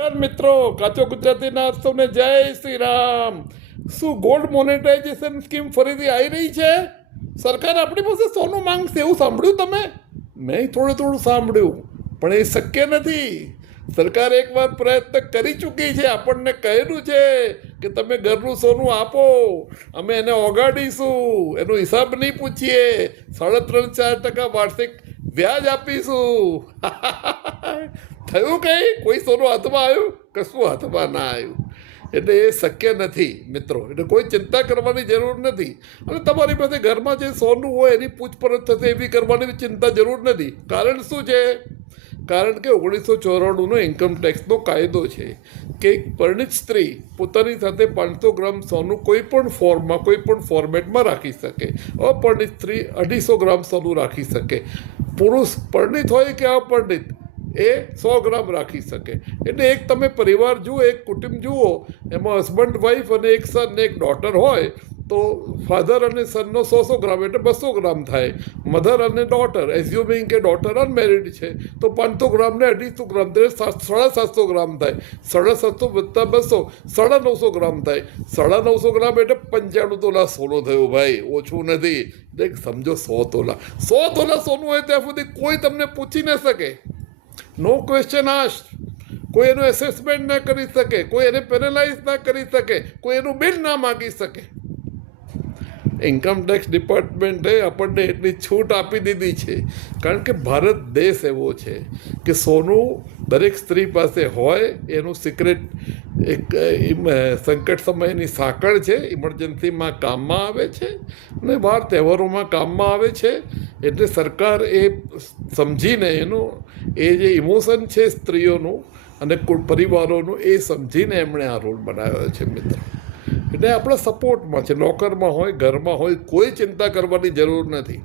નમસ્કાર મિત્રો, કાચો ગુજરાતીના સૌને જય શ્રી રામ. શું ગોલ્ડ મોનેટાઇઝેશન સ્કીમ ફરીથી આવી રહી છે? સરકાર આપણી પાસે સોનું માંગશે એવું સાંભળ્યું તમે? મેં થોડું સાંભળ્યું, પણ એ શક્ય નથી. સરકાર એકવાર પ્રયત્ન કરી ચૂકી છે, આપણને કહેલું છે કે તમે ઘરનું સોનું આપો, અમે એને ઓગાડીશું, એનો હિસાબ નહીં પૂછીએ, 3.5-4% વાર્ષિક વ્યાજ આપીશું. થયું કંઈ? કોઈ સોનું હાથમાં આવ્યું? કશું હાથમાં ના આવ્યું. એટલે એ શક્ય નથી મિત્રો. એટલે કોઈ ચિંતા કરવાની જરૂર નથી. અને તમારી પાસે ઘરમાં જે સોનું હોય એની પૂછપરછ થશે એવી કરવાની ચિંતા જરૂર નથી. કારણ શું છે? કારણ કે 1994નો ઇન્કમ ટેક્સનો કાયદો છે કે એક પરિણિત સ્ત્રી પોતાની સાથે 500 ગ્રામ સોનું કોઈ પણ ફોર્મમાં, કોઈ પણ ફોર્મેટમાં રાખી શકે. અપરિણિત સ્ત્રી 250 ગ્રામ સોનું રાખી શકે. પુરુષ પરિણિત હોય કે અપરિણિત એ 100 ગ્રામ રાખી શકે. એટલે એક તમે પરિવાર જુઓ, એક કુટુંબ જુઓ, એમાં હસબન્ડ વાઈફ અને એક સન ને એક ડોટર હોય તો ફાધર અને સનનો 100 ગ્રામ એટલે 200 ગ્રામ થાય. મધર અને ડોટર, એઝ્યુમિંગ કે ડોટર અનમેરિડ છે તો 500 ગ્રામ ને 250 ગ્રામ એટલે 750 ગ્રામ થાય. 750 વત્તા 200 950 ગ્રામ થાય. 950 ગ્રામ એટલે 95 તોલા સોનું થયું ભાઈ, ઓછું નથી. દેખ સમજો 100 તોલા સોનું હોય ત્યાં સુધી કોઈ તમને પૂછી ન શકે. નો ક્વેશ્ચન આસ્ક. કોઈ એનું એસેસમેન્ટ ના કરી શકે, કોઈ એને પેનલાઇઝ ના કરી શકે, કોઈ એનું બિલ ના માગી શકે. ઇન્કમ ટેક્સ ડિપાર્ટમેન્ટે આપણને એટલી છૂટ આપી દીધી છે કારણ કે ભારત દેશ એવો છે કે સોનું દરેક સ્ત્રી પાસે હોય. એનું સિક્રેટ એક સંકટ સમયની સાંકળ છે, ઇમરજન્સીમાં કામમાં આવે છે અને વાર તહેવારોમાં કામમાં આવે છે. એટલે સરકાર એ સમજીને એનું એ જે ઇમોશન છે સ્ત્રીઓનું અને પરિવારોનું એ સમજીને એમણે આ રૂલ બનાવ્યો છે મિત્રો. એટલે આપણા સપોર્ટમાં છે. નોકરમાં હોય, ઘરમાં હોય, કોઈ ચિંતા કરવાની જરૂર નથી.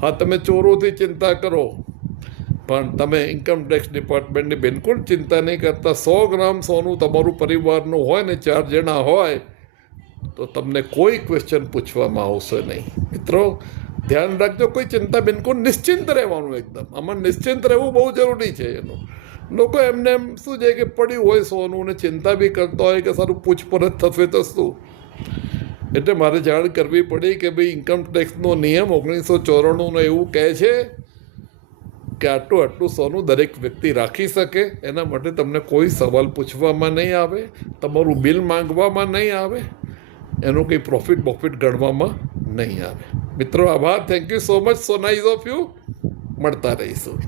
હા, તમે ચોરોથી ચિંતા કરો પણ તમે ઇન્કમ ટેક્સ ડિપાર્ટમેન્ટની બિલકુલ ચિંતા નહીં કરતા. 100 ગ્રામ સોનું તમારું પરિવારનું હોય ને 4 જણા હોય તો તમને કોઈ ક્વેશ્ચન પૂછવામાં આવશે નહીં. મિત્રો ધ્યાન રાખજો, કોઈ ચિંતા બિલકુલ નિશ્ચિંત રહેવાનું. એકદમ આમાં નિશ્ચિંત રહેવું બહુ જરૂરી છે. એનું લોકો એમને એમ શું છે કે પડ્યું હોય સોનું ને ચિંતા બી કરતા હોય કે સારું પૂછપરછ થશે તો શું. એટલે મારે જાણ કરવી પડી કે ભાઈ ઇન્કમ ટેક્સનો નિયમ 1994નો એવું કહે છે કે આટલું સોનું દરેક વ્યક્તિ રાખી શકે. એના માટે તમને કોઈ સવાલ પૂછવામાં નહીં આવે, તમારું બિલ માંગવામાં નહીં આવે, એનું કંઈ પ્રોફિટ ગણવામાં નહીં આવે. મિત્રો આભાર. Thank you so much. So nice of you. મળતા રહીશું.